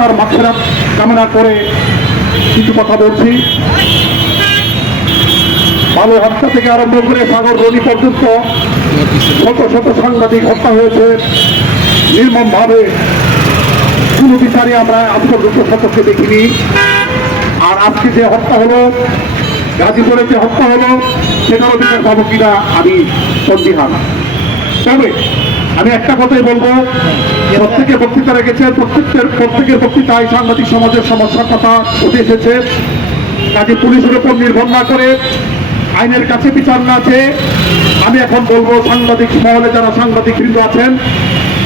আত্মার মাফেরাত কামনা করে কিছু কথা বলছি। ভালো হত্যা থেকে আরম্ভ করে সাগর নদী পর্যন্ত শত শত সাংবাদিক হত্যা হয়েছে। নির্মমভাবে কোনো বিচারে আমরা আজ পর্যন্ত শতককে দেখিনি। আর আজকে যে হত্যা হলো, গাজীপুরে যে হত্যা হলো, সেটারও বিচার পাবো কিনা আমি সন্দিহান। তবে আমি একটা কথাই বলব, প্রত্যেকের বক্তৃতা রেখেছে, প্রত্যেকের প্রত্যেকের বক্তৃতায় সাংবাদিক সমাজের সমস্যার কথা উঠে এসেছে। কাজে পুলিশের উপর নির্ভর না করে আইনের কাছে বিচার না চেয়ে আমি এখন বলব, সাংবাদিক মহলে যারা সাংবাদিক বৃন্দ আছেন,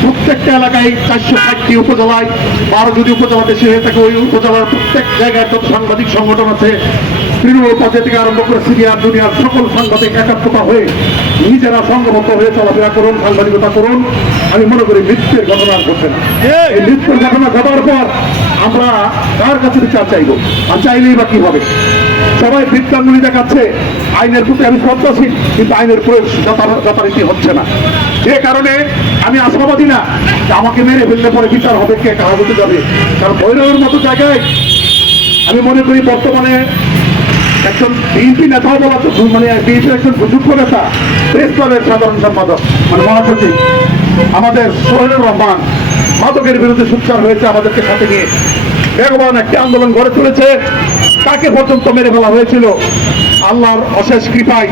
প্রত্যেকটা এলাকায় চারশো ষাটটি উপজেলায়, বারো যদি উপজেলা বেশি হয়ে থাকে, ওই উপজেলার প্রত্যেক জায়গায় যত সাংবাদিক সংগঠন আছে। তৃণমূল পর্যায়ে থেকে আরম্ভ করে সিরিয়ার দুনিয়ার সকল সাংবাদিক একাত্মতা হয়ে নিজেরা সংঘবদ্ধ হয়ে চলাফেরা করুন সাংবাদিকতা করুন। আমি মনে করি মৃত্যুর ঘটনা ঘটছে না। এই! মৃত্যুর ঘটনা ঘটার পর আমরা কার কাছে বিচার চাইব? আর চাইলেই বা কি হবে? সবাই বৃত্তাঙ্গুলি দেখাচ্ছে আইনের প্রতি আমি শ্রদ্ধাশীল কিন্তু আইনের প্রয়োগ যথারীতি হচ্ছে না। যে কারণে আমি আশাবাদী না যে আমাকে মেরে ফেললে পরে বিচার হবে কে কাহা হতে যাবে। কারণ ভৈরবের মতো জায়গায় আমি মনে করি বর্তমানে একজন বিএনপি নেতাও বলা তো মানে বিএনপির একজন নেতা সাধারণ সম্পাদক মানে মহাসচিব, আমাদের সোহেনুর রহমান। মাদকের বিরুদ্ধে সুৎকার হয়েছে আমাদেরকে সাথে নিয়ে। একটি আন্দোলন গড়ে তুলেছে। তাকে পর্যন্ত মেরে ফেলা হয়েছিল? আল্লাহর অশেষ কৃপায়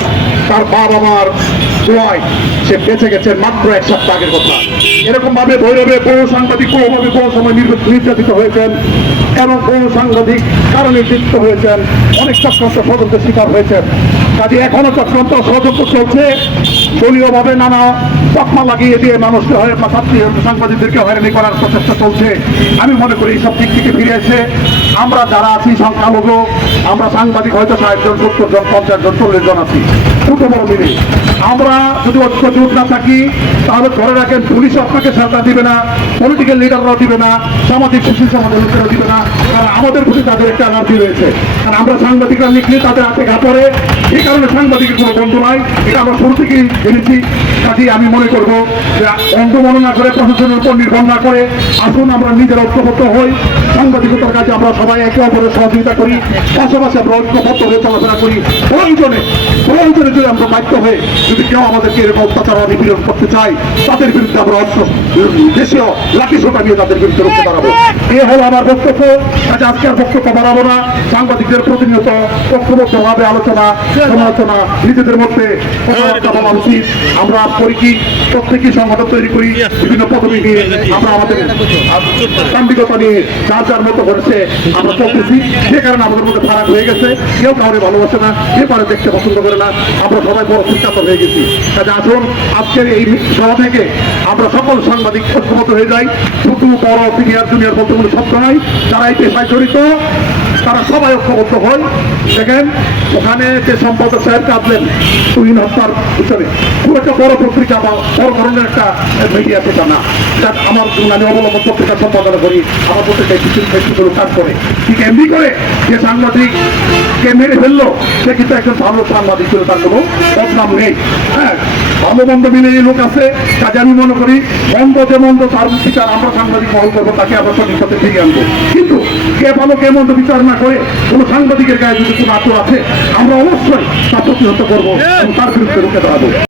তার বাবা মার দোয়ায় সে বেঁচে গেছে মাত্র এক সপ্তাহ আগের কথা। এরকম ভাবে ভৈরবে বহু সাংবাদিক বহুভাবে বহু সময় নির্যাত- নির্যাতিত হয়েছেন, এবং বহু সাংবাদিক কারণে লিপ্ত হয়েছেন, অনেক চক্রান্ত ষড়যন্ত্রের শিকার হয়েছেন। কাজে এখনও চক্রান্ত ষড়যন্ত্র চলছে। দলীয়ভাবে নানা তকমা লাগিয়ে দিয়ে মানুষকে হয়ে সাংবাদিকদেরকে হয়রানি করার প্রচেষ্টা চলছে। আমি মনে করি এইসব দিক থেকে ফিরে এসে আমরা যারা আছি সংখ্যালঘু, আমরা সাংবাদিক, হয়তো ষাট জন, সত্তর জন, পঞ্চাশ জন, চল্লিশ জন আছি। ছোটো বড় মিলে। আমরা যদি ঐক্য জোট না থাকি, তাহলে ধরে রাখেন পুলিশ আপনাকে সাজা দিবে না পলিটিক্যাল লিডাররাও দিবে না, সামাজিক সুশীল সমাজের লোকেরা দিবে না, কারণ আমাদের প্রতি তাদের একটা এনার্জি রয়েছে। কারণ আমরা সাংবাদিকরা লিখলে তাদের হাতে ঘা পড়ে। এই কারণে সাংবাদিকের কোনো বন্ধু নাই, এটা আমরা শুরু থেকেই জেনেছি। কাজেই আমি মনে করব যে অন্ধ মনে না করে, প্রশাসনের উপর নির্ভর না করে, আসুন আমরা নিজেরা ঐক্যবদ্ধ হই। সাংবাদিকতার কাজে আমরা সবাই একে অপরের সহযোগিতা করি। পাশাপাশি আমরা ঐক্যবদ্ধ হয়ে চলাফেরা করি। প্রয়োজনে প্রয়োজনে যদি আমরা বাধ্য হয়ে যদি কেউ আমাদেরকে এরকম অত্যাচার নিপীড়ন করতে চায়, তাদের বিরুদ্ধে আমরা অস্ত্র, দেশীয় লাঠি সোটা নিয়ে তাদের বিরুদ্ধে রুখে দাঁড়াবো। এ হলো আমার বক্তব্য। কাজে আজকে আর বক্তব্য বাড়াবো না। সাংবাদিকদের প্রতিনিয়ত ঐক্যবদ্ধভাবে আলোচনা, সমালোচনা, নিজেদের মধ্যে বলা উচিত। আমরা করি কি? প্রত্যেকেই সংগঠন তৈরি করি, বিভিন্ন পদবি নিয়ে আমরা আমাদের সাংবিকতা নিয়ে যার যার মতো করেছে আমরা চলতেছি। যে কারণে আমাদের মধ্যে ফারাক হয়ে গেছে। কেউ কাউরে ভালোবাসে না। কেউ কারও দেখতে পছন্দ করে আমরা সবাই বড় চিন্তাত হয়ে গেছি। কাজে আসুন, আজকের এই সভা থেকে আমরা সকল সাংবাদিক ঐক্যবদ্ধ হয়ে যাই। ছোট বড় সিনিয়র জুনিয়র বলতে কোনো শব্দ নাই। যারা এই পেশায় জড়িত তারা সবাই ঐক্যবদ্ধ হয় দেখেন, ওখানে যে সম্পাদক সাহেব কাঁদলেন তুহিন হত্যার পিছনে। খুব একটা বড় পত্রিকা বা বড় ধরনের একটা মিডিয়া সেটা না। আমার আমি অবলম্বন পত্রিকা সম্পাদনা করি। আমার পত্রিকায় কিছু ফেসবুকগুলো কাজ করে। ঠিক এমনি করে যে সাংবাদিককে মেরে ফেলল, সে কিন্তু একজন ভালো সাংবাদিক ছিল তার কোনো বদনাম নেই। হ্যাঁ ভালো মন্দ মিলে এই লোক আছে, কাজে আমি মনে করি, মন্দ যে মন্দ, তার বিচার আমরা সাংবাদিক মহল করব, তাকে আমরা সঠিক পথে ফিরিয়ে আনব। কিন্তু কে ভালো, কে মন্দ বিচার না করে কোনো সাংবাদিকের গায়ে যদি কোনো আতর আছে, আমরা অবশ্যই তা প্রতিহত করব তার বিরুদ্ধে রুখে দাঁড়াবো।